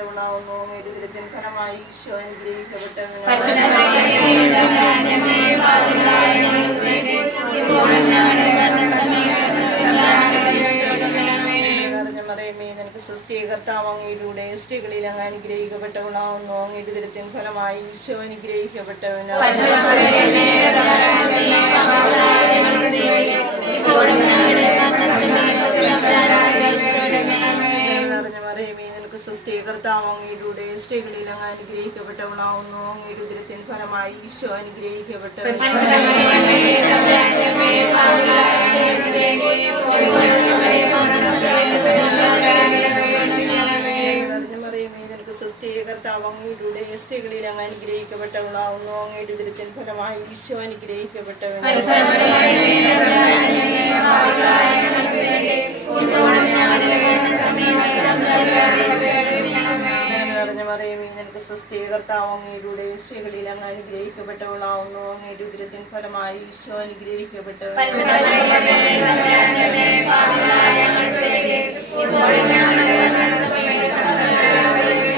അങ്ങയുടെ ദുരിതത്തിൻ ഫലമായി ഈശോ അനുഗ്രഹിക്കപ്പെട്ടവനാണ് മറിയമേ നിനക്ക് സുസ്ഥീകർത്താവ് അങ്ങയിലൂടെ സ്ത്രീകളിൽ അങ്ങ് അനുഗ്രഹിക്കപ്പെട്ടവളാവുന്നു. അങ്ങയുടെ ദുരിതത്തിൻ ഫലമായി ഈശോ അനുഗ്രഹിക്കപ്പെട്ടവനാണ് മറിയമേ കർത്താവ് അങ്ങയുടെ സ്ത്രീകളിൽ അങ്ങ് അനുഗ്രഹിക്കപ്പെട്ടവളാവുന്നു. അങ്ങയുടെ ദുരിതത്തിൻ ഫലമായി ഈശോ അനുഗ്രഹിക്കപ്പെട്ടവനാണ് സ്ത്രീകളിൽ അങ്ങ് അനുഗ്രഹിക്കപ്പെട്ടവളാവുന്നു. അങ്ങയുടെ ദുരിതത്തിൻ ഫലമായി ഈശോ അനുഗ്രഹിക്കപ്പെട്ടവൻ. നിറഞ്ഞ മറിയമേ നിനക്ക് സുസ്ഥീകർത്താവ് അങ്ങയിലൂടെ സ്ത്രീകളിൽ അങ്ങ് അനുഗ്രഹിക്കപ്പെട്ടവളാവുന്നു. അങ്ങയുടെ ഉദരത്തിൻ ഫലമായി ഈശോ അനുഗ്രഹിക്കപ്പെട്ടവൻ. ഇപ്പോഴും ഞങ്ങളുടെ മറിയമേ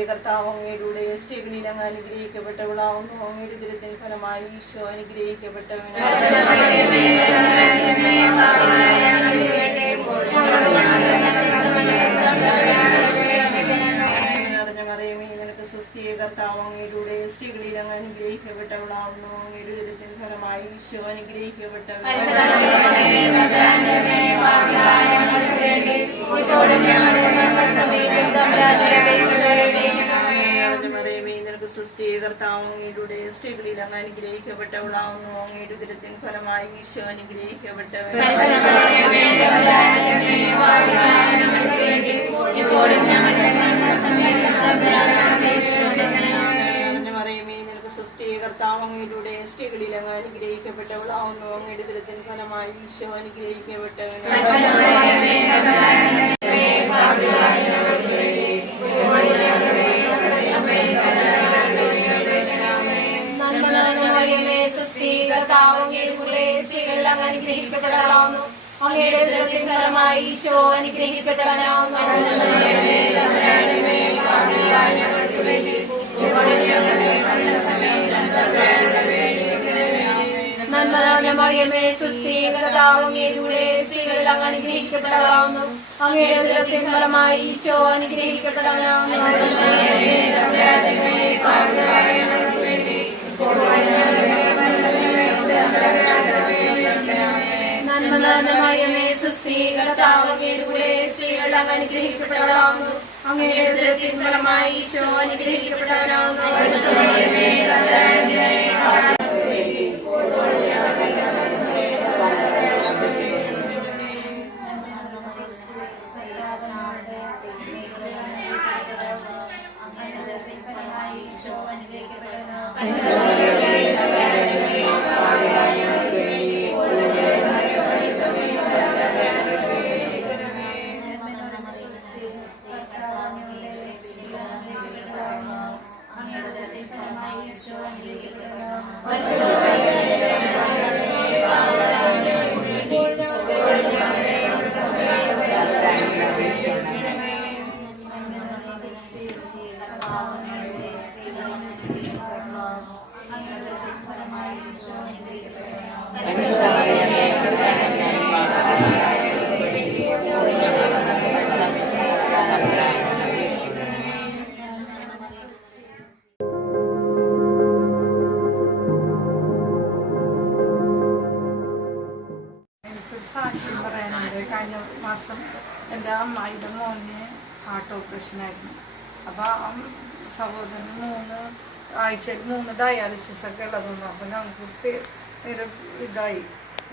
നിനക്ക് കർത്താവ് അങ്ങയിലൂടെ സ്ത്രീകളിൽ അങ്ങ് അനുഗ്രഹിക്കപ്പെട്ടവളാവുന്നു. അങ്ങയുടെ ദുരിതത്തിന് ഫലമായി ഈശോ അനുഗ്രഹിക്കപ്പെട്ടവൻ നിനക്ക് സ്ത്രീകളിൽ അങ്ങ് അനുഗ്രഹിക്കപ്പെട്ടവളാവുന്നു. അങ്ങയുടെ ഉദരത്തിൻ ഫലമായി ഈശോ അനുഗ്രഹിക്കപ്പെട്ടവനാണ്. നിറഞ്ഞ മറിയമേ കർത്താവ് അങ്ങയുടെ സ്ത്രീകളിൽ അങ്ങ് അനുഗ്രഹിക്കപ്പെട്ടവളാവുന്നു. അങ്ങയുടെ ഉദരത്തിൻ ഫലമായി ഈശോ അനുഗ്രഹിക്കപ്പെട്ടവൻ. അങ്ങയിലൂടെ സ്ത്രീകളിൽ അങ്ങ് അനുഗ്രഹിക്കപ്പെട്ടവളാവുന്നു. അങ്ങയുടെ ഉദരത്തിൻ ഫലമായി ഈശോ അനുഗ്രഹിക്കപ്പെട്ടവനാണ് അനുഗ്രഹിക്കപ്പെട്ടവളാവുന്നു അങ്ങയുടെ ഉദരത്തിൻ ഫലമായി ഈശോ അനുഗ്രഹിക്കപ്പെട്ടവനാവുന്നു. നന്മറിയമേ സുസ്ഥീകർത്താവ് അങ്ങയുടെ സ്ത്രീകളിൽ അങ്ങ് അനുഗ്രഹിക്കപ്പെട്ടവളാവുന്നു അങ്ങയുടെ ഉദരത്തിൻ ഫലമായി ഈശോ അനുഗ്രഹിക്കപ്പെട്ടവനാവുന്നു. നന്മറിയമേ സുസ്ഥീകർത്താവ് അങ്ങയുടെ സ്ത്രീകളിൽ അങ്ങ് അനുഗ്രഹിക്കപ്പെട്ടവളാവുന്നു. അങ്ങയുടെ അപ്പോൾ ആ സഹോദരന് മൂന്ന് ആഴ്ചയിൽ മൂന്ന് ഡയാലിസിസ് ഒക്കെ ഉള്ളതുകൊണ്ട് അപ്പോൾ ഒരു ഇതായി.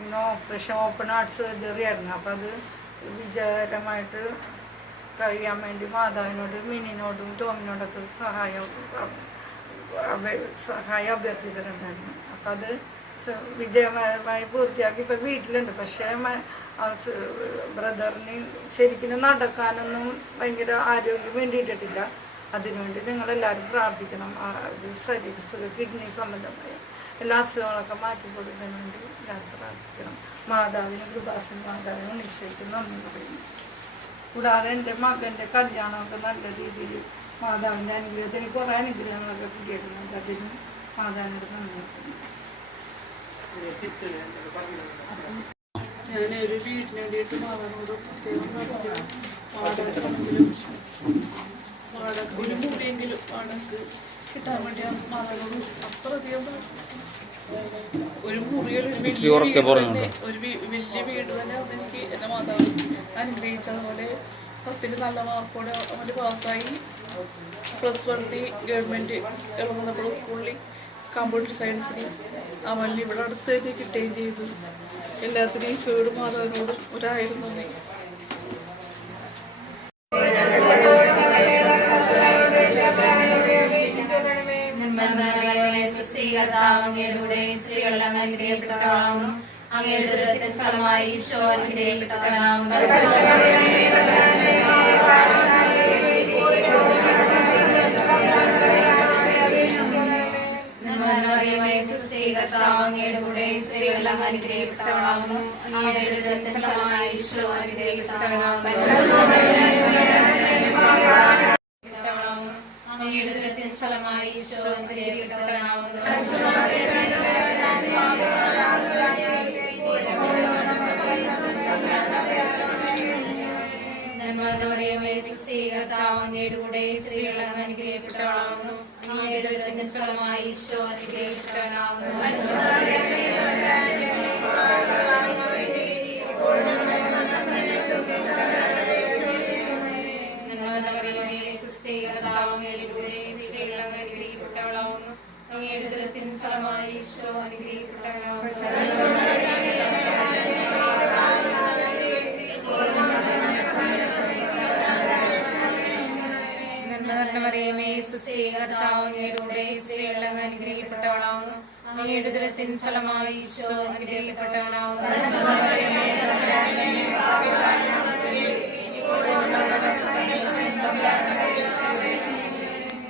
ഇന്ന് ഓപ്പറേഷൻ ഓപ്പൺ ഹാർട്ട് സർജറി ആയിരുന്നു. അപ്പോൾ അത് വിജയകരമായിട്ട് കഴിയാൻ വേണ്ടി മാതാവിനോട് മിനിനോടും ടോമിനോടൊക്കെ സഹായം സഹായം അഭ്യർത്ഥിച്ചിട്ടുണ്ടായിരുന്നു. അപ്പം അത് വിജയകരമായി പൂർത്തിയാക്കി. ഇപ്പം വീട്ടിലുണ്ട്. പക്ഷേ ബ്രദറിന് ശരിക്കും നടക്കാനൊന്നും ഭയങ്കര ആരോഗ്യം വേണ്ടിയിട്ടില്ല അതിനുവേണ്ടി നിങ്ങളെല്ലാവരും പ്രാർത്ഥിക്കണം. ഒരു ശരീരസുഖ കിഡ്നി സംബന്ധമായ എല്ലാ അസുഖങ്ങളൊക്കെ മാറ്റി കൊടുക്കാൻ വേണ്ടി എല്ലാവരും പ്രാർത്ഥിക്കണം. മാതാവിന് കൃപാസൻ മാതാവിനെ നിശ്ചയിക്കുന്ന. നന്ദി പറയുന്നു. കൂടാതെ എന്റെ മകന്റെ കല്യാണമൊക്കെ നല്ല രീതിയിൽ മാതാവിന്റെ അനുഗ്രഹത്തിന് കുറേ അനുഗ്രഹങ്ങളൊക്കെ കിട്ടിയിട്ടുണ്ട്. അതിന് മാതാവിനോട് നന്ദി ഞാനൊരു വീടിന് വേണ്ടിയിട്ട് മാതാവിനോട് പ്രത്യേകം പ്രാർത്ഥിക്കുന്നു. വാടകയ്ക്കെങ്കിലും വാടക ഒരു മുറിയെങ്കിലും വാടകക്ക് കിട്ടാൻ വേണ്ടി ഞാൻ മാതാവിനോട് അത്രയധികം ഒരു മുറിയിൽ ഒരു വലിയ വീട് തന്നെ ഒരു വലിയ വീട് തന്നെ അന്ന് എനിക്ക് എന്റെ മാതാവ് അനുഗ്രഹിച്ചതുപോലെ പത്തിന് നല്ല മാർക്കോടെ അവന് പാസ്സായി. പ്ലസ് വണ്ണിൽ ഗവൺമെന്റ് ഇറങ്ങുന്നപ്പോൾ സ്കൂളിൽ കമ്പ്യൂട്ടർ സയൻസിന് മല്ലി ഇവിടെ അടുത്ത് തന്നെ കിട്ടുകയും ചെയ്തു. എല്ലാത്തിനും ഈശോയോടും മാതാവിനോടും ഒരായിരുന്നു സ്ത്രീകളെല്ലാം അനുഗ്രഹിക്കപ്പെട്ടവളാകുന്നു അങ്ങയുടെ ദുരിതത്തിൻ ഫലമായി ഈശോ അനുഗ്രഹിക്കപ്പെട്ടവനാകുന്നു. സുസ്ഥീകർത്താവ് അങ്ങയുടെ കൂടെ സ്ത്രീകളെല്ലാം അനുഗ്രഹിക്കപ്പെട്ടവളാകുന്നു. അങ്ങയുടെ ഫലമായി ഈശോ അനുഗ്രഹിക്കപ്പെട്ടവനാകുന്നു. അങ്ങയുടെ ഫലമായി ഈശോ അനുഗ്രഹിക്കപ്പെട്ടവനാകുന്നു. നിർമ്മലമറിയമേ, സുസ്ഥീകർത്താവ് അങ്ങയുടെ കൂടെ സ്ത്രീകളെല്ലാം അനുഗ്രഹിക്കപ്പെട്ടവളാകുന്നു. അങ്ങയുടെ ഫലമായി ഈശോ അനുഗ്രഹിക്കപ്പെട്ടവനാകുന്നു. ദുരിതത്തിൻ ഫലമായി ഈശോ അനുഗ്രഹിക്കപ്പെട്ടവനാകുന്നു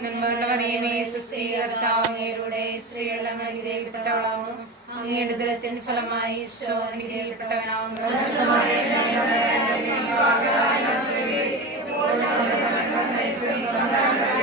നിർമ്മലമറിയമേ, സുസ്ഥീകർത്താവ് അങ്ങയുടെ കൂടെ സ്ത്രീകളെല്ലാം അനുഗ്രഹിക്കപ്പെട്ടവളാകുന്നു അങ്ങയുടെ ദുരിതത്തിൻ ഫലമായി ഈശോ അനുഗ്രഹിക്കപ്പെട്ടവനാകുന്നു സ്വസ്ഥീകർത്താവോടുകൂടെ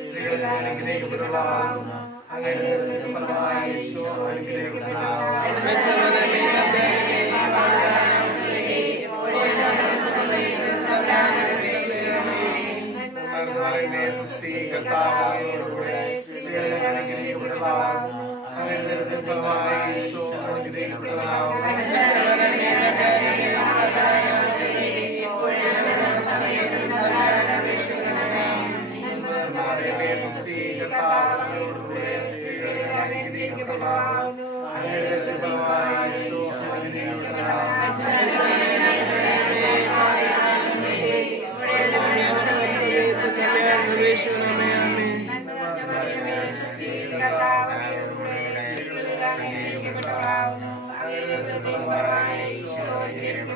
സ്ത്രീകളിൽ അനുഗ്രഹിക്കപ്പെട്ടവളാകുന്നു അങ്ങനെ ഫലമായി സ്വസ്ഥീകർത്താവോടുകൂടെ സ്ത്രീകളിൽ അനുഗ്രഹിക്കപ്പെട്ടവളാകുന്നു അങ്ങയുടെ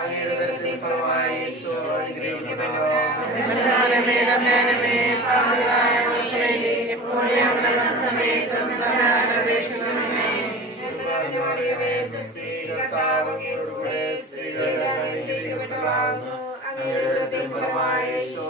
അങ്ങയുടെ ഫലമായി ഈശോ സമയത്തും അനുഗ്രഹിക്കപ്പെട്ടവളാകുന്നു അങ്ങയുടെ ഫലമായി ഈശോ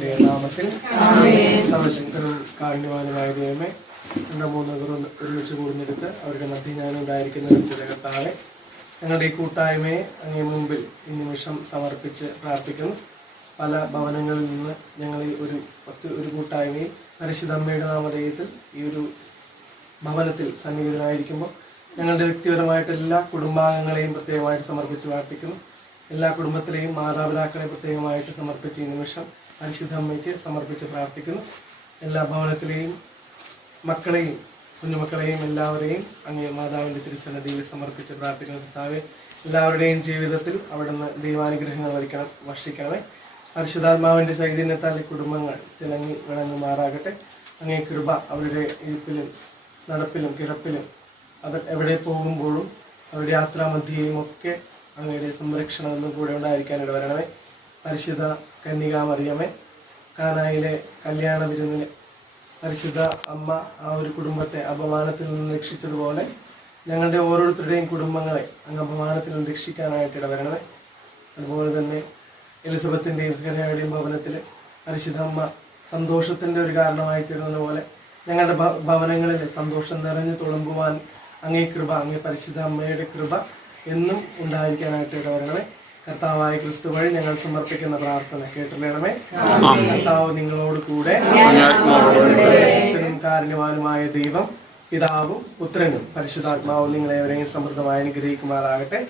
നാമത്തിൽ സർവശക്തനും കാരുണ്യവാനുമായ ദൈവമേ നമ്മുടെ മൂന്ന് പേർ ഒരുമിച്ച് കൂടുന്നെടുത്ത് അവരുടെ മധ്യ ഞാൻ ഉണ്ടായിരിക്കുന്ന ചില കർത്താവെ ഞങ്ങളുടെ ഈ കൂട്ടായ്മയെ അങ്ങേ മുമ്പിൽ ഈ നിമിഷം സമർപ്പിച്ച് പ്രാർത്ഥിക്കുന്നു. പല ഭവനങ്ങളിൽ നിന്ന് ഞങ്ങൾ ഈ ഒരു പത്ത് ഒരു കൂട്ടായ്മയിൽ പരിശുദ്ധമ്മയുടെ നാമധേയത്തിൽ ഈ ഒരു ഭവനത്തിൽ സന്നിഹിതനായിരിക്കുമ്പോൾ ഞങ്ങളുടെ വ്യക്തിപരമായിട്ട് എല്ലാ കുടുംബാംഗങ്ങളെയും പ്രത്യേകമായിട്ട് സമർപ്പിച്ച് പ്രാർത്ഥിക്കുന്നു. എല്ലാ കുടുംബത്തിലെയും മാതാപിതാക്കളെ പ്രത്യേകമായിട്ട് സമർപ്പിച്ച് ഈ നിമിഷം പരിശുദ്ധ അമ്മയ്ക്ക് സമർപ്പിച്ച് പ്രാർത്ഥിക്കുന്നു. എല്ലാ ഭവനത്തിലെയും മക്കളെയും കുഞ്ഞുമക്കളെയും എല്ലാവരെയും അങ്ങേ മാതാവിന്റെ തിരുസന്നതിയിൽ സമർപ്പിച്ച് പ്രാർത്ഥിക്കുന്ന കർത്താവെ. എല്ലാവരുടെയും ജീവിതത്തിൽ അവിടുന്ന് ദൈവാനുഗ്രഹങ്ങൾ വരിക്കണം വർഷിക്കണമേ. പരിശുദ്ധാത്മാവിന്റെ ചൈതന്യത്താൽ കുടുംബങ്ങൾ തിളങ്ങി വിളങ്ങുമാറാകട്ടെ അങ്ങേ കൃപ അവരുടെ ഇരിപ്പിലും നടപ്പിലും കിടപ്പിലും അത് എവിടെ പോകുമ്പോഴും അവരുടെ യാത്രാമധ്യയും ഒക്കെ അങ്ങയുടെ സംരക്ഷണം ഒന്നും കൂടെ ഉണ്ടായിരിക്കാൻ ഇടവരണമേ. പരിശുദ്ധ കന്യകാമറിയമേ കാനായിലെ കല്യാണ വിരുന്നിന് പരിശുദ്ധ അമ്മ ആ ഒരു കുടുംബത്തെ അപമാനത്തിൽ നിന്ന് രക്ഷിച്ചതുപോലെ ഞങ്ങളുടെ ഓരോരുത്തരുടെയും കുടുംബങ്ങളെ അങ്ങ് അപമാനത്തിൽ നിന്ന് രക്ഷിക്കാനായിട്ട് ഇടവരണമേ. അതുപോലെ തന്നെ എലിസബത്തിന്റെയും ഹൃദയയുടെയും ഭവനത്തിൽ പരിശുദ്ധ അമ്മ സന്തോഷത്തിന്റെ ഒരു കാരണമായി തീർന്നത് പോലെ ഞങ്ങളുടെ ഭവനങ്ങളിൽ സന്തോഷം നിറഞ്ഞു തുളുമ്പുവാൻ അങ്ങേ കൃപ അങ്ങേ പരിശുദ്ധ അമ്മയുടെ കൃപ എന്നും ഉണ്ടായിരിക്കാനായിട്ട് ഇടവരണമേ. കർത്താവായ ക്രിസ്തു വഴി ഞങ്ങൾ സമർപ്പിക്കുന്ന പ്രാർത്ഥന കേട്ടിരണമേ കർത്താവ് നിങ്ങളോട് കൂടെ കാരണവാനുമായ ദൈവം പിതാവും പുത്രനും പരിശുദ്ധാത്മാവും നിങ്ങളെ എവരെയും സമൃദ്ധമായി അനുഗ്രഹിക്കുമാറാകട്ടെ.